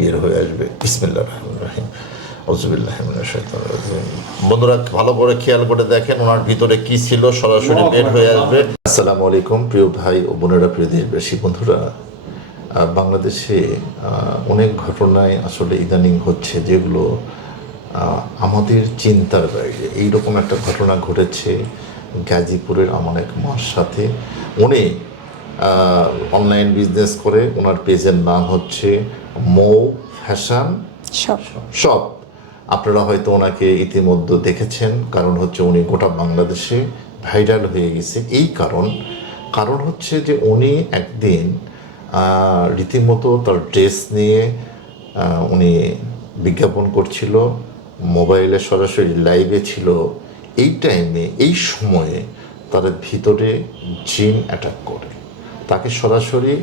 বের হয়ে আসবে। বিসমিল্লাহ রহমান রাহিম। শাইতানির বন্ধুরা, ভালো করে খেয়াল করে দেখেন ওনার ভিতরে কি ছিল, সরাসরি বের হয়ে আসবে। আসসালামু আলাইকুম, প্রিয় ভাই ও বোনেরা, প্রিয় দেশবাসী। বন্ধুরা বাংলাদেশে অনেক ঘটনায় আসলে ইদানিং হচ্ছে যেগুলো আমাদের চিন্তার বাইরে। এইরকম একটা ঘটনা ঘটেছে গাজীপুরের আমার এক মার সাথে। উনি অনলাইন বিজনেস করে ওনার পেজের নাম হচ্ছে মৌ ফ্যাশন সব। শপ আপনারা হয়তো ওনাকে ইতিমধ্যে দেখেছেন কারণ হচ্ছে উনি গোটা বাংলাদেশে ভাইরাল হয়ে গেছে। এই কারণ কারণ হচ্ছে যে উনি একদিন রীতিমতো তার ড্রেস নিয়ে উনি বিজ্ঞাপন করছিল মোবাইলে সরাসরি লাইভে ছিল। এই টাইমে এই সময়ে তার ভিতরে জিন অ্যাটাক করে। তাকে সরাসরি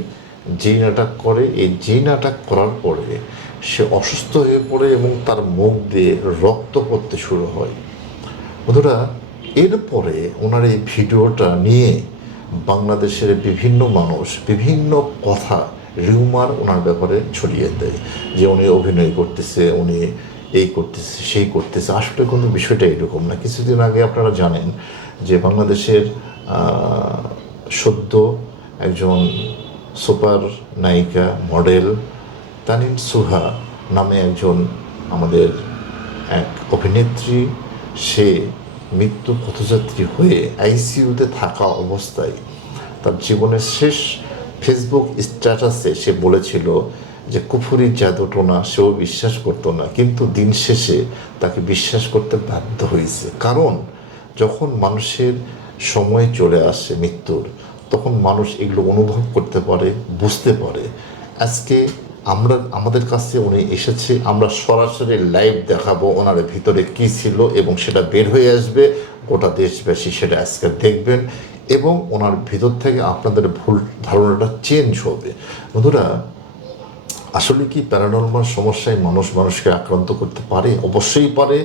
জিন অ্যাটাক করে, এই জিন অ্যাটাক করার পরে সে অসুস্থ হয়ে পড়ে এবং তার মুখ দিয়ে রক্ত পড়তে শুরু হয়। বন্ধুরা, এরপরে ওনার এই ভিডিওটা নিয়ে বাংলাদেশের বিভিন্ন মানুষ বিভিন্ন কথা রিউমার ওনার ব্যাপারে ছড়িয়ে দেয় যে উনি অভিনয় করতেছে, উনি এই করতেছে, সেই করতেছে। আসলে কোনো বিষয়টা এরকম না। কিছুদিন আগে আপনারা জানেন যে বাংলাদেশের সদ্য একজন সুপার নায়িকা, মডেল তানিম সুহা নামে একজন আমাদের এক অভিনেত্রী। সে মৃত্যু পথযাত্রী হয়ে আইসিইউতে থাকা অবস্থায় তার জীবনের শেষ ফেসবুক স্ট্যাটাসে সে বলেছিল যে, কুফুরি জাদুটোনা, সেও বিশ্বাস করতো না। কিন্তু দিন শেষে তাকে বিশ্বাস করতে বাধ্য হয়েছে। কারণ যখন মানুষের সময় চলে আসে মৃত্যুর তখন মানুষ এগুলো অনুভব করতে পারে, বুঝতে পারে। আজকে আমরা, আমাদের কাছে উনি এসেছে, আমরা সরাসরি লাইভ দেখাবো ওনার ভিতরে কি ছিল এবং সেটা বের হয়ে আসবে, গোটা দেশবাসী সেটা আজকে দেখবেন এবং ওনার ভিতর থেকে আপনাদের ভুল ধারণাটা চেঞ্জ হবে। বন্ধুরা, আসলে কি প্যারানর্মাল সমস্যায় মানুষ মানুষকে আক্রান্ত করতে পারে? অবশ্যই পারে।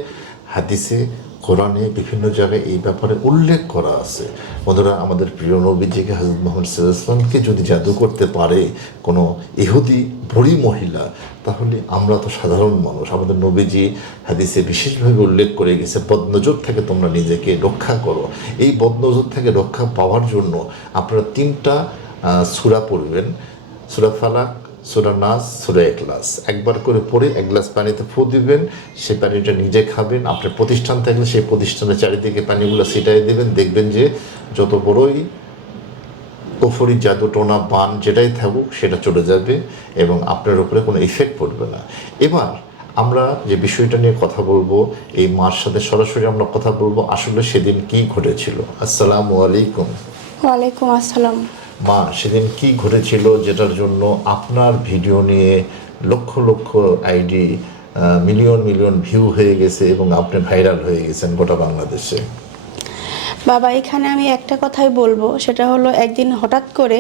হাদিসে কোরআনে বিভিন্ন জায়গায় এই ব্যাপারে উল্লেখ করা আছে। বন্ধুরা, আমাদের প্রিয় নবীজিকে হাজরত মোহাম্মদ সাল্লামকে যদি জাদু করতে পারে কোনো ইহুদি বুড়ি মহিলা, তাহলে আমরা তো সাধারণ মানুষ। আমাদের নবীজি হাদিসে বিশেষভাবে উল্লেখ করে গেছে, বদনজর থেকে তোমরা নিজেকে রক্ষা করো। এই বদনজর থেকে রক্ষা পাওয়ার জন্য আপনারা তিনটা সুরা পড়বেন। সুরা ফালাক সুরা নাস সুরা এক্লাস একবার করে পড়ে এক গ্লাস পানিতে ফু দিবেন, সেই পানিটা নিজে খাবেন। আপনার প্রতিষ্ঠান থাকলে সেই প্রতিষ্ঠানের চারিদিকে পানিগুলো ছিটাই দেবেন। দেখবেন যে যত বড়ই কুফরি জাদু, টোনা, বান যেটাই থাকুক, সেটা চলে যাবে এবং আপনার উপরে কোনো ইফেক্ট পড়বে না। এবার আমরা যে বিষয়টা নিয়ে কথা বলব, এই মার সাথে সরাসরি আমরা কথা বলব, আসলে সেদিন কি ঘটেছিল? আসসালামু আলাইকুম। ওয়ালাইকুম আসসালাম। মা, সেদিন কি ঘটেছিল যেটার জন্য আপনার ভিডিও নিয়ে lakh lakh ID million million view হয়ে গেছে এবং আপনি ভাইরাল হয়ে গেছেন গোটা বাংলাদেশে? বাবা এখানে আমি একটা কথাই বলব সেটা হলো একদিন হঠাৎ করে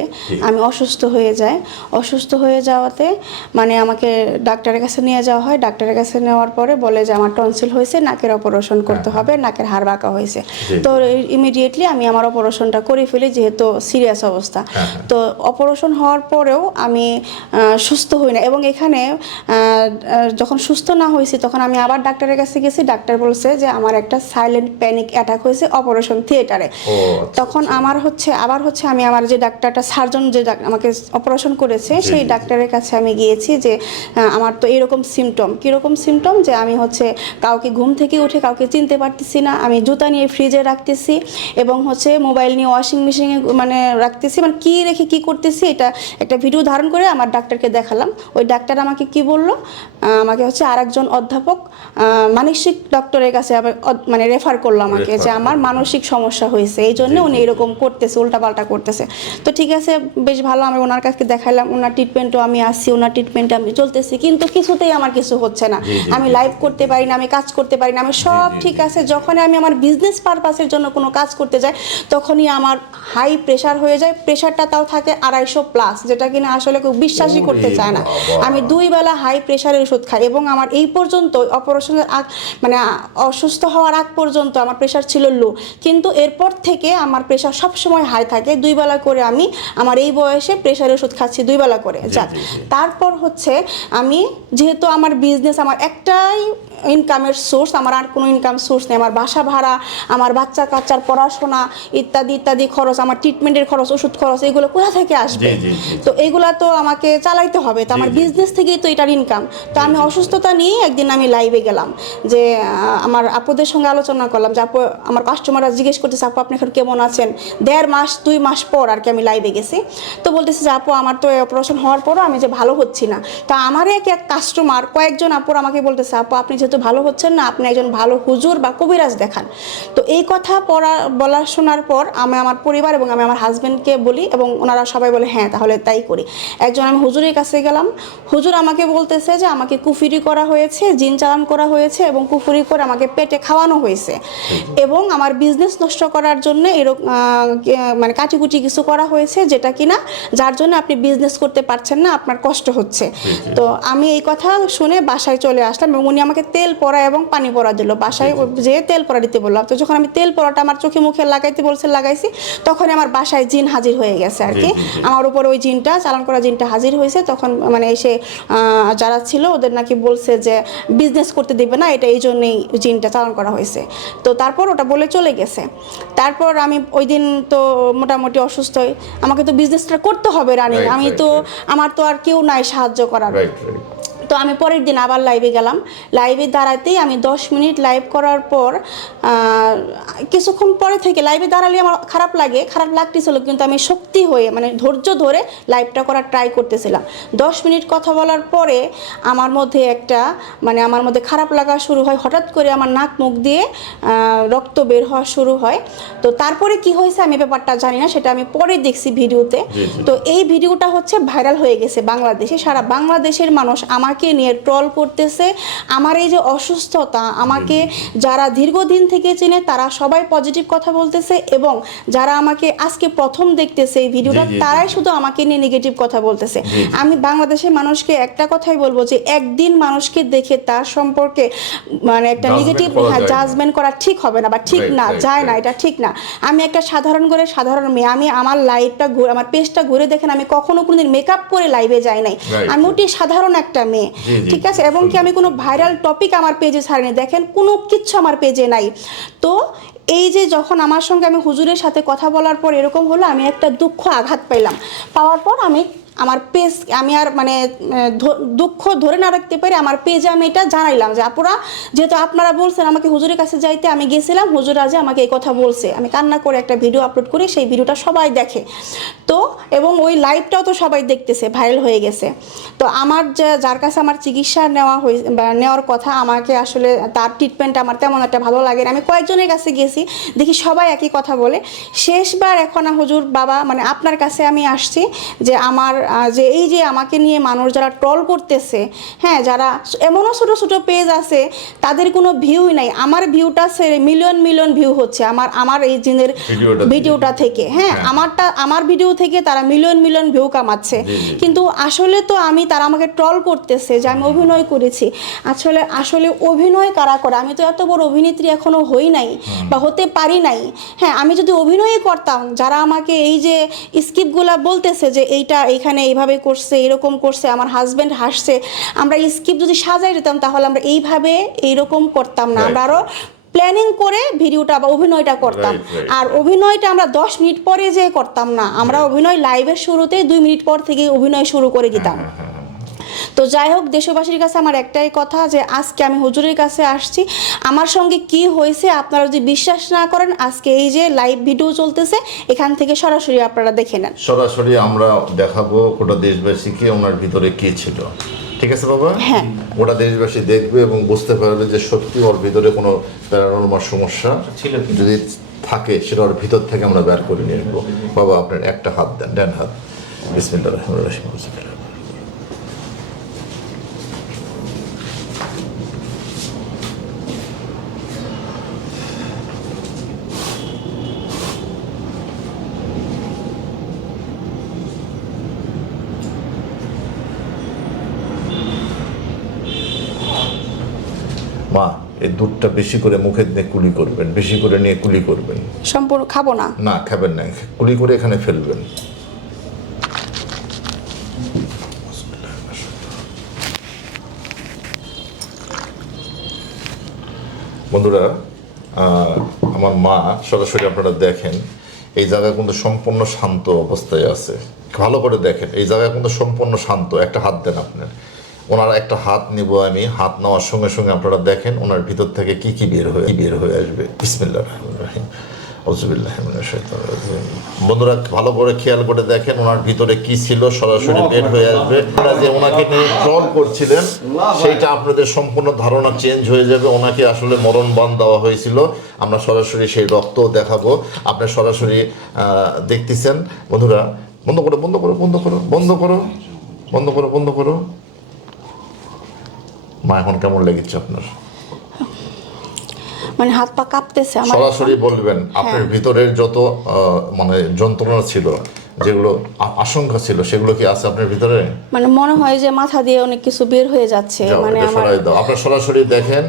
আমি অসুস্থ হয়ে যাই। অসুস্থ হয়ে যাওয়াতে মানে আমাকে ডাক্তারের কাছে নিয়ে যাওয়া হয়। ডাক্তারের কাছে নেওয়ার পরে বলে যে আমার টনসিল হয়েছে নাকের অপারেশন করতে হবে নাকের হাড় বাঁকা হয়েছে। তো ইমিডিয়েটলি আমি আমার অপারেশনটা করে ফেলি যেহেতু সিরিয়াস অবস্থা। হ্যাঁ, হ্যাঁ। তো অপারেশন হওয়ার পরেও আমি সুস্থ হই না। এবং এখানে যখন সুস্থ না হয়েছি তখন আমি আবার ডাক্তারের কাছে গেছি। ডাক্তার বলছে যে আমার একটা সাইলেন্ট প্যানিক অ্যাটাক হয়েছে অপারেশন থিয়েটারে। আচ্ছা, তখন আমার হচ্ছে আবার হচ্ছে আমি আমার যে ডাক্তারটা সার্জন যে আমাকে অপারেশন করেছে সেই ডাক্তারের কাছে আমি গিয়েছি যে আমার তো এরকম সিমটম কীরকম সিমটম যে আমি হচ্ছে কাউকে ঘুম থেকে উঠে কাউকে চিনতে পারতেছি না আমি জুতা নিয়ে ফ্রিজে রাখতেছি এবং হচ্ছে মোবাইল নিয়ে ওয়াশিং মেশিনে মানে রাখতেছি। মানে কী রেখে কী করতেছি এটা একটা ভিডিও ধারণ করে আমার ডাক্তারকে দেখালাম। ওই ডাক্তার আমাকে কি বলল? আমাকে হচ্ছে আরেকজন অধ্যাপক মানসিক ডক্টরের কাছে আবার মানে রেফার করল আমাকে যে আমার মানসিক সমস্যা হয়েছে। এই জন্য উনি এরকম করতেছে উল্টাপাল্টা করতেছে। তো ঠিক আছে বেশ ভালো আমি ওনার কাছে দেখাইলাম ওনার ট্রিটমেন্টও আমি আসছি ওনার ট্রিটমেন্টে আমি চলতেছি কিন্তু কিছুতেই আমার কিছু হচ্ছে না। আমি লাইভ করতে পারি না আমি কাজ করতে পারি না আমি সব ঠিক আছে যখনই আমি আমার বিজনেস পারপাসের জন্য কোনো কাজ করতে যাই তখনই আমার হাই প্রেশার হয়ে যায় প্রেশারটা তাও থাকে আড়াইশো প্লাস যেটা কিনা আসলে কেউ বিশ্বাসই করতে চায় না। আমি দুই বেলা হাই প্রেশারের ওষুধ খাই এবং আমার এই পর্যন্ত অপারেশনের আগ মানে অসুস্থ হওয়ার আগ পর্যন্ত আমার প্রেশার ছিল লো কিন্তু এরপর থেকে আমার প্রেশার সবসময় হাই থাকে। দুই বেলা করে আমি আমার এই বয়সে প্রেশার ওষুধ খাচ্ছি দুই বেলা করে। যাক। তারপর হচ্ছে আমি যেহেতু আমার বিজনেস আমার একটাই ইনকামের সোর্স আমার আর কোনো ইনকাম সোর্স নেই। আমার বাসা ভাড়া আমার বাচ্চা কাচ্চার পড়াশোনা ইত্যাদি ইত্যাদি খরচ আমার ট্রিটমেন্টের খরচ ওষুধ খরচ এগুলো কোথা থেকে আসবে। তো এইগুলা তো আমাকে চালাইতে হবে। তো আমার। বিজনেস থেকেই তো এটার ইনকাম তো আমি অসুস্থতা নিয়ে একদিন আমি লাইভে গেলাম যে আমার আপুদের সঙ্গে আলোচনা করলাম যে আপু আমার কাস্টমাররা জিজ্ঞেস করতেছে আপু আপনি এখন কেমন আছেন? দেড় মাস দুই মাস পর আর কি আমি লাইভে গেছি। তো বলতেছে যে আপু আমার তো অপারেশন হওয়ার পরও আমি যে ভালো হচ্ছি না। তো আমার এক এক কাস্টমার কয়েকজন আপুর আমাকে বলতেছে আপু আপনি যেহেতু ভালো হচ্ছেন না আপনি একজন ভালো হুজুর বা কবিরাজ দেখান। তো এই কথা পড়া বলা শোনার পর আমি আমার পরিবার এবং আমি আমার হাজব্যান্ডকে বলি এবং ওনারা সবাই বলে হ্যাঁ তাহলে তাই করি। একজন আমি হুজুরের কাছে গেলাম। হুজুর আমাকে বলতেছে যে আমাকে কুফিরি করা হয়েছে জিন চালান করা হয়েছে এবং কুফুরি করে আমাকে পেটে খাওয়ানো হয়েছে। এবং আমার বিজনেস নষ্ট করার জন্য এরকম মানে কাটিকুটি কিছু করা হয়েছে যেটা কিনা যার জন্য আপনি বিজনেস করতে পারছেন না আপনার কষ্ট হচ্ছে। তো আমি এই কথা শুনে বাসায় চলে আসলাম এবং উনি আমাকে তেল পরা এবং পানি পরা দিল। বাসায় যে তেল পরা দিতে বললাম। তো যখন আমি তেল পরাটা আমার চোখে মুখে লাগাইতে বলছে লাগাইছি তখন আমার বাসায় জিন হাজির হয়ে গেছে আর কি। আমার উপর ওই জিনটা চালান করা জিনটা হাজির হয়েছে। তখন মানে এসে যারা ছিল ওদের নাকি বলছে যে বিজনেস করতে দিবে না এটা এই জন্যই জিনটা চালান করা হয়েছে। তো তারপর ওটা বলে চলে গেছে। তারপর আমি ওই দিন তো মোটামুটি অসুস্থ হই আমাকে তো বিজনেসটা করতে হবে রানিং। আমি তো আমার তো আর কেউ নাই সাহায্য করার। তো আমি পরের দিন আবার লাইভে গেলাম। লাইভে দাঁড়াতেই আমি দশ মিনিট লাইভ করার পর কিছুক্ষণ পরে থেকে লাইভে দাঁড়ালে আমার খারাপ লাগে খারাপ লাগতেছিল কিন্তু আমি শক্তি হয়ে মানে ধৈর্য ধরে লাইভটা করার ট্রাই করতেছিলাম। দশ মিনিট কথা বলার পরে আমার মধ্যে একটা মানে আমার মধ্যে খারাপ লাগা শুরু হয়। হঠাৎ করে আমার নাক মুখ দিয়ে রক্ত বের হওয়া শুরু হয়। তো তারপরে কি হয়েছে আমি ব্যাপারটা জানি না সেটা আমি পরে দেখছি ভিডিওতে। তো এই ভিডিওটা হচ্ছে ভাইরাল হয়ে গেছে বাংলাদেশে। সারা বাংলাদেশের মানুষ আমাকে নিয়ে ট্রল করতেছে। আমার এই যে অসুস্থতা আমাকে যারা দীর্ঘদিন থেকে চেনে তারা সবাই পজিটিভ কথা বলতেছে এবং যারা আমাকে আজকে প্রথম দেখতেছে এই ভিডিওটা। তারাই শুধু আমাকে নিয়ে নেগেটিভ কথা বলতেছে। আমি বাংলাদেশের মানুষকে একটা কথাই বলব যে একদিন মানুষকে দেখে তার সম্পর্কে মানে একটা নেগেটিভ হ্যাঁ জাজমেন্ট করা ঠিক হবে না বা ঠিক না যায় না এটা ঠিক না। আমি একটা সাধারণ করে সাধারণ মেয়ে আমি আমার লাইফটা ঘুরে আমার পেজটা ঘুরে দেখেন আমি কখনো কোনোদিন মেকআপ করে লাইভে যাই নাই। আমি ওটি সাধারণ একটা মেয়ে। ঠিক আছে? এবং কি আমি কোনো ভাইরাল টপিক আমার পেজে ছাড়িনি। দেখেন কোনো কিচ্ছু আমার পেজে নাই। তো এই যে যখন আমার সঙ্গে আমি হুজুরের সাথে কথা বলার পর এরকম হলো আমি একটা দুঃখ আঘাত পাইলাম। পাওয়ার পর আমি আমার পেজ, আমি আর মানে দুঃখ ধরে না রাখতে পারি আমার পেজে আমি এটা জানাইলাম যে, আপুরা, যেহেতু আপনারা বলছেন আমাকে হুজুরের কাছে যাইতে, আমি গেছিলাম, হুজুর আজে আমাকে এই কথা বলছে। আমি কান্না করে একটা ভিডিও আপলোড করি, সেই ভিডিওটা সবাই দেখে। তো, এবং ওই লাইভটাও তো সবাই দেখতেছে ভাইরাল হয়ে গেছে। তো আমার যে, যার কাছে আমার চিকিৎসা নেওয়া হয়ে নেওয়ার কথা, আমাকে আসলে তার ট্রিটমেন্ট আমার তেমন একটা ভালো লাগে না। আমি কয়েকজনের কাছে গেছি, দেখি সবাই একই কথা বলে। শেষবার এখন হুজুর বাবা মানে আপনার কাছে আমি আসছি যে, আমার যে এই যে আমাকে নিয়ে মানুষ যারা ট্রল করতেছে হ্যাঁ যারা এমনও ছোটো ছোটো পেজ আছে তাদের কোনো ভিউই নাই। আমার ভিউটা মিলিয়ন মিলিয়ন ভিউ হচ্ছে আমার আমার এই জিনের ভিডিওটা থেকে। হ্যাঁ হ্যাঁ। আমারটা আমার ভিডিও থেকে তারা মিলিয়ন মিলিয়ন ভিউ কামাচ্ছে। কিন্তু আসলে তো আমি তারা আমাকে ট্রল করতেছে যে আমি অভিনয় করেছি। আসলে আসলে অভিনয় কারা করে? আমি তো এত বড় অভিনেত্রী এখনও হই নাই বা হতে পারি নাই। হ্যাঁ আমি যদি অভিনয়ই করতাম যারা আমাকে এই যে স্কিপগুলা বলতেছে যে এইটা এইখানে এইভাবে করছে এরকম করছে আমার হাজব্যান্ড হাসছে আমরা স্কিপ যদি সাজাই দিতাম তাহলে আমরা এইভাবে এইরকম করতাম না। আমরা আরও প্ল্যানিং করে ভিডিওটা বা অভিনয়টা করতাম. আর অভিনয়টা আমরা দশ মিনিট পরে যে করতাম না আমরা অভিনয় লাইভের শুরুতে দুই মিনিট পর থেকে অভিনয় শুরু করে দিতাম। তো যাই হোক দেশবাসীর কাছে আমার একটাই কথা যে আজকে আমি হুজুরের কাছে আসছি। আমার সঙ্গে কি হয়েছে আপনারা যদি বিশ্বাস না করেন আজকে এই যে লাইভ ভিডিও চলতেছে এখান থেকে সরাসরি আপনারা দেখে নেন। সরাসরি আমরা দেখাবো গোটা দেশবাসীকে ওনার ভিতরে কি ছিল। ঠিক আছে বাবা? হ্যাঁ। গোটা দেশবাসী দেখবে এবং বুঝতে পারবে যে সত্যি ওর ভিতরে কোনো প্যারানর্মাল সমস্যা ছিল যদি থাকে সেটা ওর ভিতর থেকে আমরা বের করে নিয়ে আসব। বাবা আপনার একটা হাত দেন ডান হাত। বিসমিল্লাহ রহমান রহিম মা এই দুধটা বেশি করে মুখে নিয়ে কুলি করবেন বেশি করে নিয়ে কুলি করবেন। সম্পূর্ণ খাব না? না খাবেন না কুলি করে এখানে ফেলবেন। বন্ধুরা আহ, আমার মা সরাসরি আপনারা দেখেন এই জায়গা কিন্তু সম্পূর্ণ শান্ত অবস্থায় আছে। ভালো করে দেখেন এই জায়গা কিন্তু সম্পূর্ণ শান্ত একটা হাত দেন আপনার। ওনার একটা হাত নিব আমি হাত নেওয়ার সঙ্গে সঙ্গে আপনারা দেখেন ওনার ভিতর থেকে কি কি বের হয়ে বের হয়ে আসবে। রহমান রহিম। রাজিম। বন্ধুরা ভালো করে খেয়াল করে দেখেন ওনার ভিতরে কি ছিল সরাসরি বের হয়ে আসবে। আপনারা যে ওনাকে নিয়ে ট্রল করছিলেন সেইটা আপনাদের সম্পূর্ণ ধারণা চেঞ্জ হয়ে যাবে। ওনাকে আসলে মরণ বান দেওয়া হয়েছিল। আমরা সরাসরি সেই রক্ত দেখাবো। আপনি সরাসরি দেখতেছেন। বন্ধুরা বন্ধ করো বন্ধ করো বন্ধ করো বন্ধ করো বন্ধ করো বন্ধ করো। মা এখন কেমন লেগেছে আপনার? মানে হাত পা কাঁপতেছে আমার সরাসরি বলবেন আপনার ভিতরের যত মানে যন্ত্রণা ছিল যেগুলো আশঙ্কা ছিল সেগুলো কি আছে আপনার ভিতরে? মানে মনে হয় যে মাথা দিয়ে অনেক কিছু বের হয়ে যাচ্ছে। মানে আমার আপনার সরাসরি দেখেন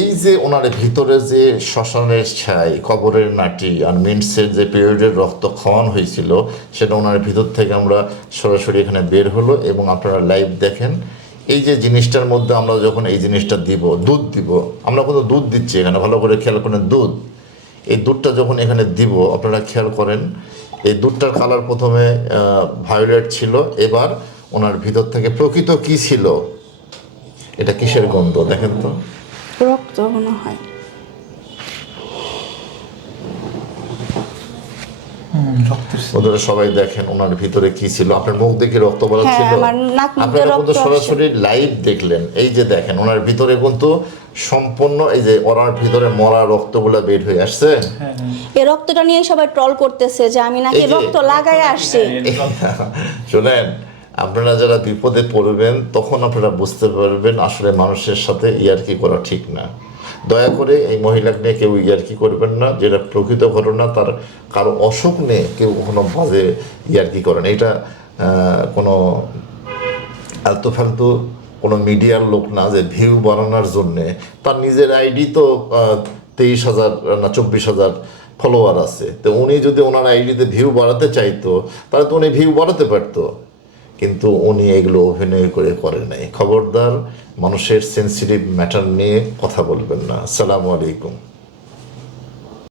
এই যে ওনার ভিতরে যে শ্মশানের ছাই কবরের নাটি আর মিন্টসের যে পিরিয়ডের রক্ত খাওয়ানো হয়েছিল সেটা ওনার ভিতর থেকে আমরা সরাসরি এখানে বের হলো এবং আপনারা লাইভ দেখেন। এই যে জিনিসটার মধ্যে আমরা যখন এই জিনিসটা দিব দুধ দিব আমরা কিন্তু দুধ দিচ্ছি এখানে ভালো করে খেয়াল করেন দুধ। এই দুধটা যখন এখানে দিব আপনারা খেয়াল করেন এই দুধটার কালার প্রথমে ভায়োলেট ছিল এবার ওনার ভিতর থেকে প্রকৃত কি ছিল? এটা কিসের গন্ধ দেখেন তো। রক্ত মনে হয়। ওদের সবাই দেখেন ওনার ভিতরে কি ছিল। আপনার মুখ দেখে রক্ত বলা হ্যাঁ, ছিল। আপনারা কিন্তু সরাসরি লাইভ দেখলেন। এই যে দেখেন ওনার ভিতরে কিন্তু সম্পূর্ণ এই যে ওনার ভিতরে মরা রক্তগুলা বের হয়ে আসছে। হ্যাঁ। হ্যাঁ এই রক্তটা নিয়ে সবাই ট্রল করতেছে যে আমি নাকি রক্ত লাগাই আসছি। শোনেন আপনারা যারা বিপদে পড়বেন তখন আপনারা বুঝতে পারবেন আসলে মানুষের সাথে ইয়ারকি করা ঠিক না। দয়া করে এই মহিলাকে নিয়ে কেউ ইয়ারকি করবেন না, যেটা প্রকৃত ঘটনা, তার কারও অসুখ নিয়ে কেউ কখনো বাজে ইয়ারকি করেন। এটা কোনো আলতু ফালতু কোনো মিডিয়ার লোক না যে ভিউ বাড়ানোর জন্যে। তার নিজের আইডি তো তেইশ হাজার না চব্বিশ হাজার ফলোয়ার আছে। তো উনি যদি ওনার আইডিতে ভিউ বাড়াতে চাইতো, তাহলে তো উনি ভিউ বাড়াতে পারতো। কিন্তু উনি এগুলো অভিনয় করে করে নাই। খবরদার, মানুষের সেন্সিটিভ ম্যাটার নিয়ে কথা বলবেন না। সালামু আলাইকুম।